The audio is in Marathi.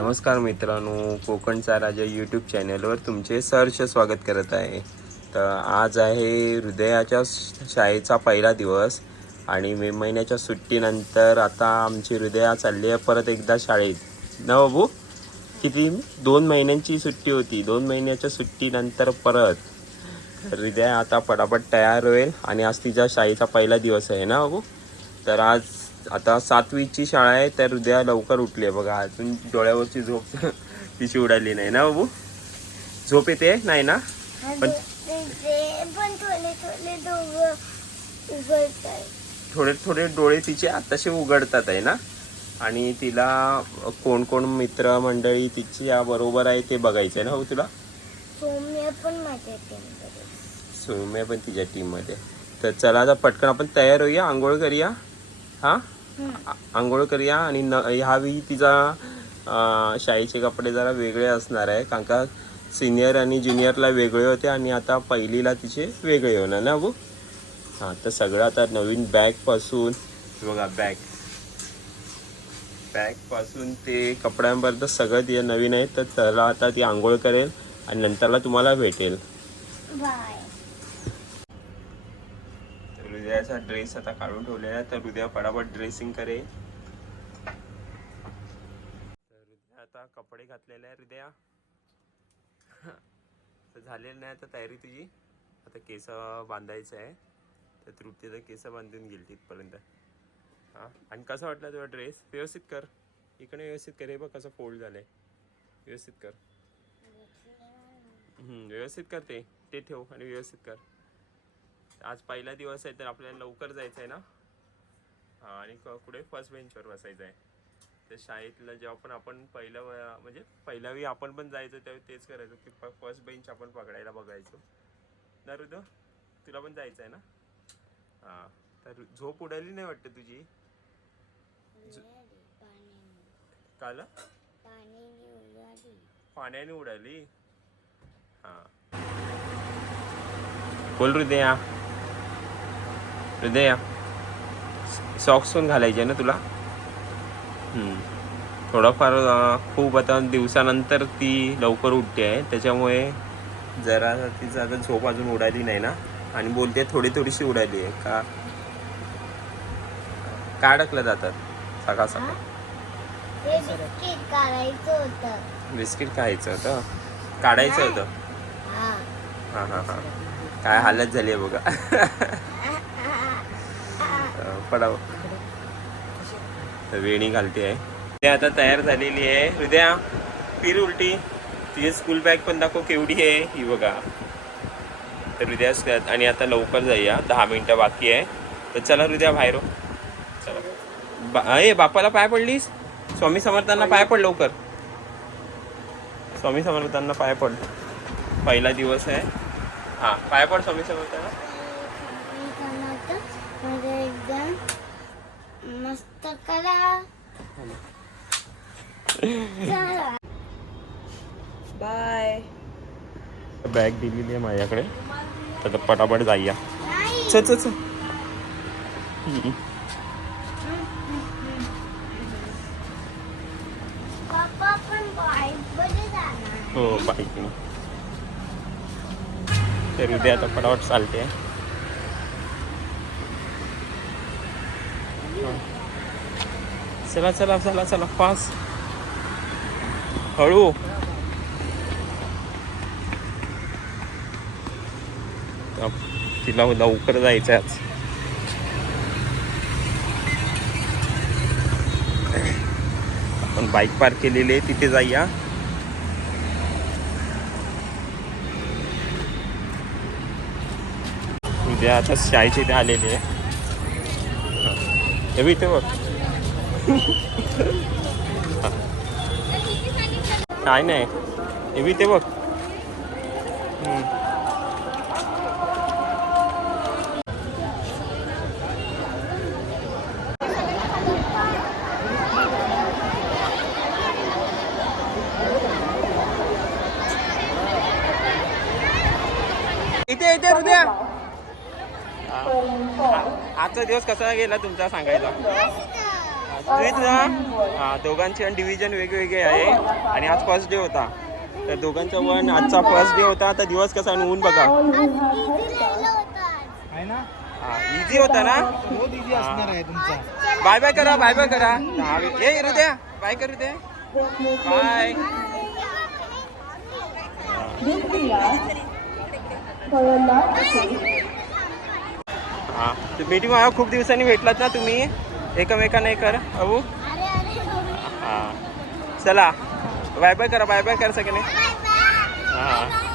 नमस्कार मित्रांनो, कोकणचा राजा यूट्यूब चॅनलवर तुमचे सहर्ष स्वागत करत आहे. तर आज आहे हृदयाच्या शाळेचा पहिला दिवस आणि मे महिन्याच्या सुट्टीनंतर आता आमची हृदया चालली आहे परत एकदा शाळेत ना बाबू. किती 2 महिन्यांची सुट्टी होती, 2 महिन्याच्या सुट्टीनंतर परत हृदय आता पटापट तयार होईल आणि आज तिच्या शाळेचा पहिला दिवस आहे ना बाबू. तर आज आता 7वीची शाळा आहे, तर हृदया लवकर उठली आहे बघा. अजून डोळ्यावरची झोप तिची उडाली नाही ना बाबू. झोप येते नाही ना? पण थोडे थोडे डोळे तिचे आताशे उघडतात आहे ना. आणि तिला कोण कोण मित्र मंडळी तिची या बरोबर आहे ते बघायचं आहे ना हो तुला. सौम्या पण तिच्या टीममध्ये. तर चला आता पटकन आपण तयार होऊया, आंघोळ करूया. हां, आंघोळ करूया. आणि ह्यावेळी तिचा शाळेचे कपडे जरा वेगळे असणार आहे, कारण का सिनियर आणि ज्युनियरला वेगळे होते आणि आता पहिलीला तिचे वेगळे होणार ना भाऊ. हां, तर सगळं आता नवीन बॅगपासून बघा, बॅगपासून ते कपड्यांपर्यंत सगळं तिचं नवीन आहे. तर चला आता ती आंघोळ करेल आणि नंतरला तुम्हाला भेटेल. हृदयाचा ड्रेस आता काढून ठेवलेला आहे, तर हृदया पटापट ड्रेसिंग करेल. तर हृदया आता कपडे घातलेले आहे. हृदया तर झालेलं नाही आता तयारी तुझी. आता केस बांधायचं आहे, तर तृप्तीचं केस बांधून गेली तिथपर्यंत. हां, आणि कसा वाटला तुझा ड्रेस? व्यवस्थित कर, इकडे व्यवस्थित कर. हे बघ कसं फोल्ड झालंय, व्यवस्थित कर. व्यवस्थित कर, ते ठेव आणि व्यवस्थित कर. आज पहिला दिवस आहे, तर आपल्याला लवकर जायचं आहे ना. हां, आणि कुठे फर्स्ट बेंचवर बसायचं आहे. तर शाळेतलं जेव्हा पण आपण म्हणजे पहिल्या वेळी आपण पण जायचो त्यावेळी तेच करायचो की फर्स्ट बेंच आपण पकडायला बघायचो ना. हृदय, तुला पण जायचं आहे ना. हां, तर झोप उडाली नाही वाटतं तुझी काल? पाण्याने उडाली. हां, बोल हृदया. हृदया, सॉक्स पण घालायचे ना तुला. थोडंफार खूप आता दिवसानंतर ती लवकर उठते आहे, त्याच्यामुळे जरा तिचं आता झोप अजून उडाली नाही ना. आणि बोलते थोडीशी उडाली आहे का. काय अडकलं जातात सकाळ सकाळ. बिस्किट खायचं होतं, काढायचं होतं. हां हां हां, काय हालत झाली आहे बघा. पडाव वेणी घालते आहे. ते आता तयार झालेली आहे. हृदया, फिर उलटी. तिची स्कूल बॅग पण दाखव केवढी आहे ही बघा. तर हृदया, आणि आता लवकर जाऊया, 10 मिनटं बाकी आहे. तर चला हृदया बाहेर हो. चला बापाला पाय पडलीस. स्वामी समर्थांना पाय पड लवकर. स्वामी समर्थांना पाय पड, पहिला दिवस आहे. हां, पाय पड स्वामी समर्थांना. मस्त करा. बाय. बॅग दिलेली आहे माझ्याकडे, तर पटापट जाऊया. चल. हो, बाईकने. तर हृदय आता पटापट चालते. चला फास्ट, हळू. तिला लवकर जायचं आज. आपण बाईक पार्क केलेली आहे, तिथे जाऊया. उद्या आता शाळेच्या इथे आलेली आहे. हे इथे बघ. काय नाही, हे इथे बघ. इथे हृदया. आजचा दिवस कसा गेला तुमचा सांगायचा. स्वीट ना हा दोघांचे डिव्हिजन वेगवेगळे आहे आणि आज फर्स्ट डे होता तर दोघांचा पण आजचा फर्स्ट डे होता. आता दिवस कसा आणि ऊन बघा आहे ना हा इझी होता ना. बहुत इझी असणार आहे तुमचा. बाय बाय करा बाय बाय करा. ए हृदया बाय करू दे बाय. हा मीटिंग खूप दिवसांनी भेटलात ना तुम्ही एकमेकांना हे कर अबू. हा चला बाय बाय करा सगळे. हा